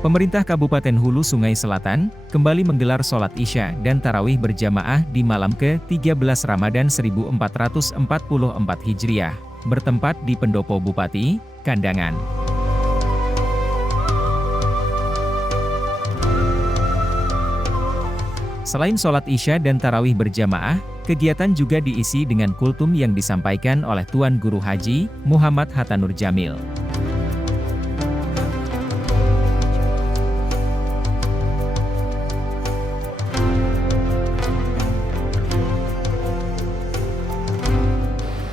Pemerintah Kabupaten Hulu Sungai Selatan, kembali menggelar sholat Isya dan Tarawih berjamaah di malam ke-13 Ramadan 1444 Hijriah, bertempat di Pendopo Bupati, Kandangan. Selain sholat Isya dan Tarawih berjamaah, kegiatan juga diisi dengan kultum yang disampaikan oleh Tuan Guru Haji, Muhammad Hatanur Jamil.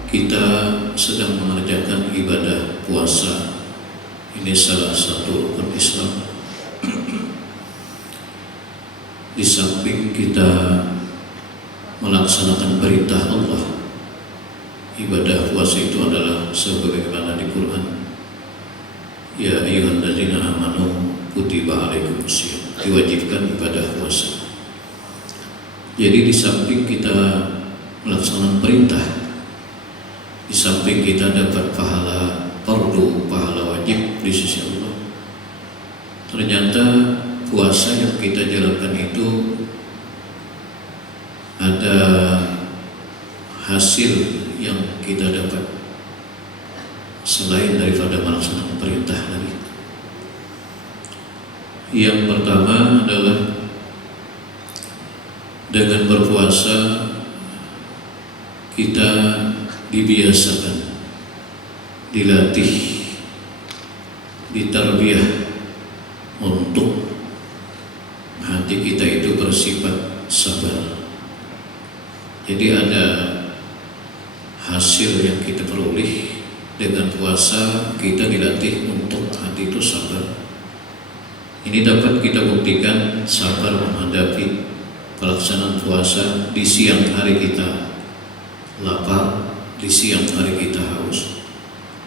Kita sedang mengerjakan ibadah puasa. Ini salah satu rukun Islam. Di samping kita melaksanakan perintah Allah, ibadah puasa itu adalah sebagaimana di Quran, ya ayyuhalladzina amanu kutiba alaikumusiyam, diwajibkan ibadah puasa. Jadi di samping kita melaksanakan perintah, di samping kita dapat pahala fardu, pahala wajib di sisi Allah, ternyata puasa yang kita jalankan itu ada hasil yang kita dapat selain daripada melaksanakan perintah tadi. Yang pertama adalah dengan berpuasa kita dibiasakan, dilatih, ditarbiyah untuk hati kita itu bersifat sabar. Jadi ada hasil yang kita peroleh dengan puasa, kita dilatih untuk hati itu sabar. Ini dapat kita buktikan sabar menghadapi pelaksanaan puasa. Di siang hari kita lapar, di siang hari kita haus,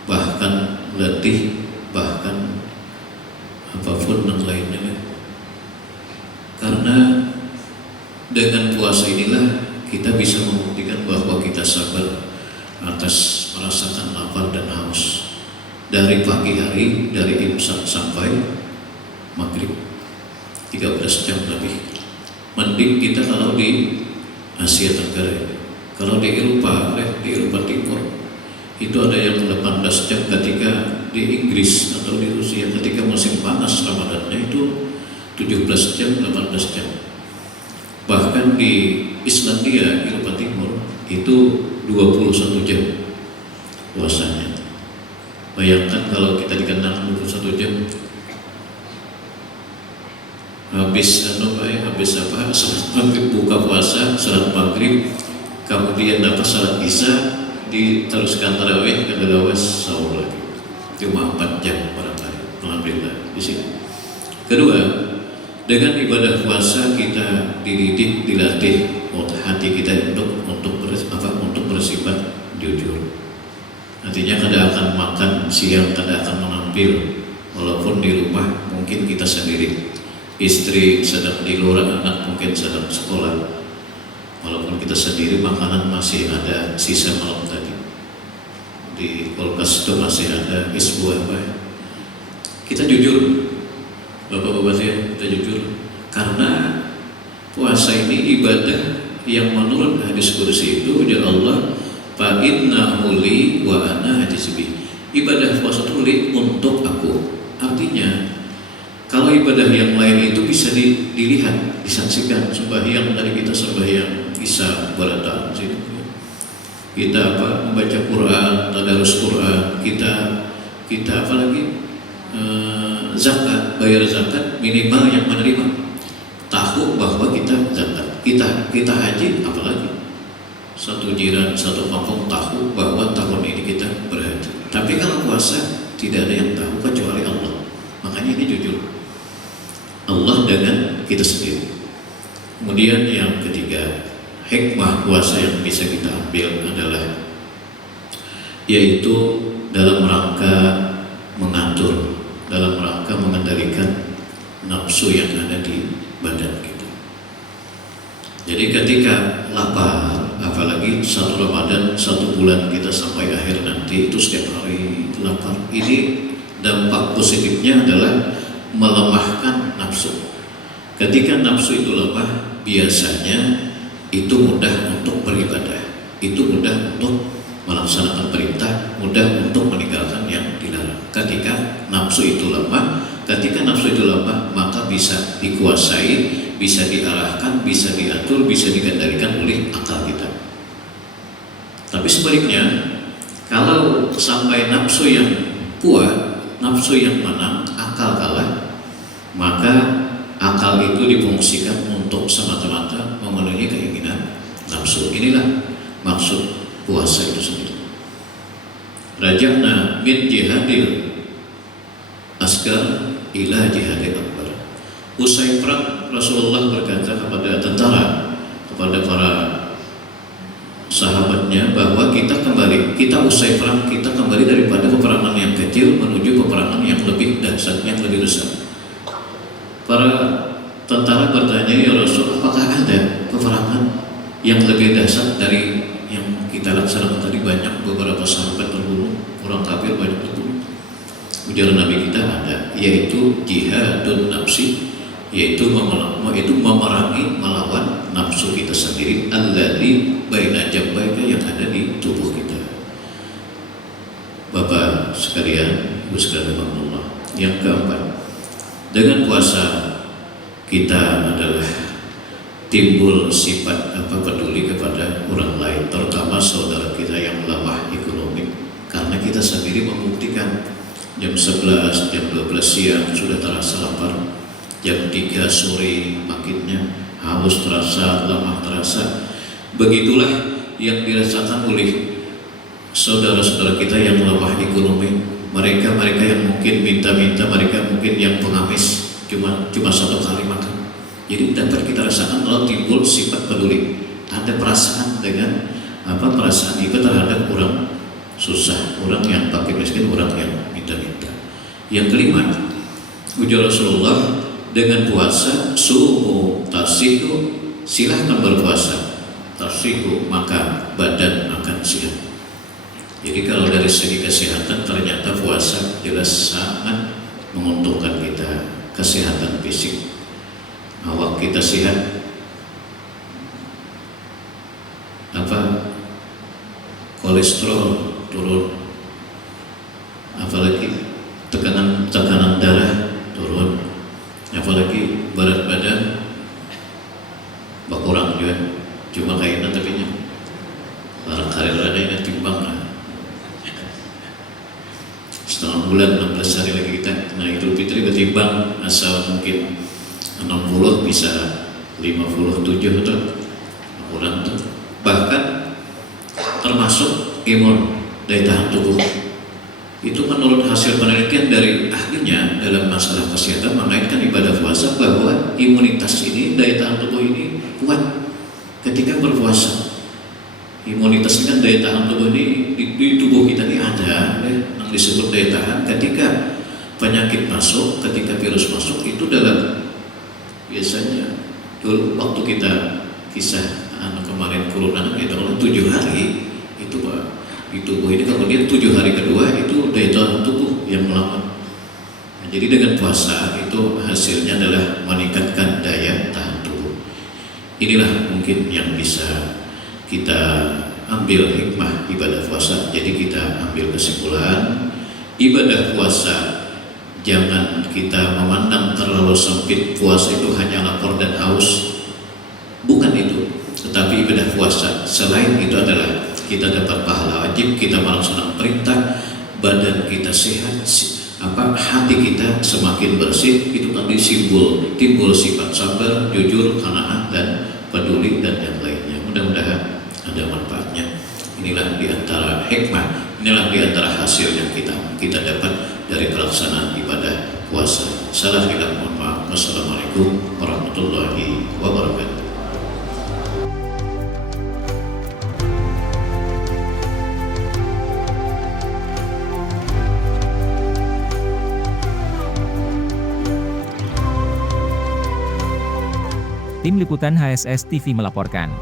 bahkan letih, bahkan apapun yang lainnya. Karena dengan puasa inilah kita bisa membuktikan bahwa kita sabar atas merasakan lapar dan haus dari pagi hari, dari imsak sampai maghrib, 13 jam lebih. Mending kita kalau di Asia Tenggara, kalau di Eropa Timur itu ada yang 18 jam ketika di Inggris atau di Rusia ketika musim panas Ramadannya itu 17 jam, 18 jam. Bahkan di Islandia, Eropa Timur itu 21 jam puasanya. Bayangkan kalau kita di Kandangan 21 jam, habis salat maghrib buka puasa, salat maghrib, kemudian dapat salat isya, diteruskan tarawih, kedua sahur lagi. Cuma 4 jam barangkali. Alhamdulillah di sini. Kedua, dengan ibadah puasa kita dididik, dilatih hati kita untuk bersifat jujur. Artinya kada akan makan siang, kada akan mengambil, walaupun di rumah mungkin kita sendiri, istri sedang di luar, anak mungkin sedang sekolah, walaupun kita sendiri makanan masih ada sisa malam tadi di kulkas itu masih ada buah apa ya. Kita jujur, bapak-bapak saya, kita jujur, karena puasa ini ibadah yang menurut hadis kursi itu ujar Allah, fa innahu li wa ana ajzibi. Ibadah puasa itu li untuk aku. Artinya kalau ibadah yang lain itu bisa dilihat, disaksikan. Sembahyang tadi kita sembahyang isya barata, kita membaca Quran, tadarus Quran, kita apa lagi, zakat, bayar zakat, minimal yang menerima tahu bahwa kita zakat, kita haji, apalagi satu jiran, satu kampung tahu bahwa tahun ini kita berhaji. Tapi kalau puasa tidak ada yang tahu kecuali Allah. Makanya ini jujur, Allah dengan kita sendiri. Kemudian yang ketiga, hikmah puasa yang bisa kita ambil adalah yaitu dalam rangka mengatur, dalam rangka mengendalikan nafsu yang ada di badan kita. Jadi ketika lapar, apalagi satu Ramadan, 1 bulan kita sampai akhir nanti itu setiap hari lapar, ini dampak positifnya adalah melemahkan nafsu. Ketika nafsu itu lemah, biasanya itu mudah untuk beribadah, itu mudah untuk melaksanakan perintah, mudah untuk meninggalkan yang dilarang. Ketika nafsu itu lemah, maka bisa dikuasai, bisa diarahkan, bisa diatur, bisa dikendalikan oleh akal kita. Tapi sebaliknya, kalau sampai nafsu yang kuat, nafsu yang menang, akal kalah, maka akal itu difungsikan untuk semata-mata memenuhi keinginan nafsu. Inilah maksud puasa itu sendiri. Raja'na min jihadil asgar ila jihadil akbar. Usai perang, Rasulullah berkata kepada tentara, kepada para sahabatnya, bahwa kita usai perang, kita kembali daripada peperangan yang kecil menuju peperangan yang lebih dahsyat, yang lebih besar. Para tentara bertanya, ya Rasul, apakah ada peperangan yang lebih dahsyat dari yang kita laksanakan tadi? Banyak, beberapa sahabat terbunuh, orang kafir banyak terbunuh. Ujar Nabi kita, ada, yaitu jihadun nafsi, yaitu memerangi, melawan nafsu kita sendiri, alladzi baina jambaika, yang ada di tubuh kita. Bapak sekalian, Ibu sekalian Allah. Yang keempat, dengan puasa kita adalah timbul sifat peduli kepada orang lain, terutama saudara kita yang lemah ekonomi. Karena kita sendiri membuktikan jam 11, jam 12 siang sudah terasa lapar, jam 3 sore makinnya haus terasa, lemah terasa. Begitulah yang dirasakan oleh saudara-saudara kita yang lemah ekonomi. Mereka yang mungkin minta-minta, mereka mungkin yang pengamis cuma satu kali makan. Jadi dapat kita rasakan kalau timbul sifat peduli, ada perasaan dengan perasaan iba terhadap orang susah, orang yang fakir miskin, orang yang minta-minta. Yang kelima, ujar Rasulullah, dengan puasa sumu tasihu, silahkan berpuasa, tasihu, maka badan akan sehat. Jadi kalau dari segi kesehatan, ternyata puasa jelas sangat menguntungkan kita, kesehatan fisik, awak kita sehat, kolesterol turun, apalagi tekanan darah turun, apalagi berat badan berkurang juga. Cuma kayaknya tapi barang karir ada yang timbang lah. Setengah bulan, 16 hari lagi kita naik Idul Fitri, ketimbang asal mungkin 60 bisa 57 atau kurang tuh. Bahkan termasuk imun, daya tahan tubuh. Itu menurut hasil penelitian dari ahlinya dalam masalah kesehatan mengaitkan ibadah puasa, bahwa imunitas ini, daya tahan tubuh ini kuat ketika berpuasa. Imunitas ini kan, daya tahan tubuh ini di tubuh kita ini ada, yang disebut daya tahan. Ketika penyakit masuk, ketika virus masuk, itu dalam biasanya dulu waktu kita kisah kemarin corona itu 7 hari itu di tubuh ini, kemudian 7 hari kedua itu daya tahan tubuh yang melawan. Nah, jadi dengan puasa itu hasilnya adalah meningkatkan daya tahan tubuh. Inilah mungkin yang bisa kita ambil hikmah ibadah puasa. Jadi kita ambil kesimpulan, ibadah puasa jangan kita memandang terlalu sempit. Puasa itu hanya lapar dan haus, bukan itu. Tetapi ibadah puasa selain itu adalah kita dapat pahala wajib, kita melaksanakan perintah, badan kita sehat, hati kita semakin bersih. Itu tadi timbul sifat sabar, jujur, qanaah, dan peduli, dan yang lainnya. Mudah-mudahan ada manfaatnya. Inilah diantara hikmah, inilah diantara hasil yang kita dapat dari pelaksanaan ibadah puasa. Salah hilaf, mohon maaf. Wassalamualaikum warahmatullahi wabarakatuh. Tim Liputan HSS TV melaporkan.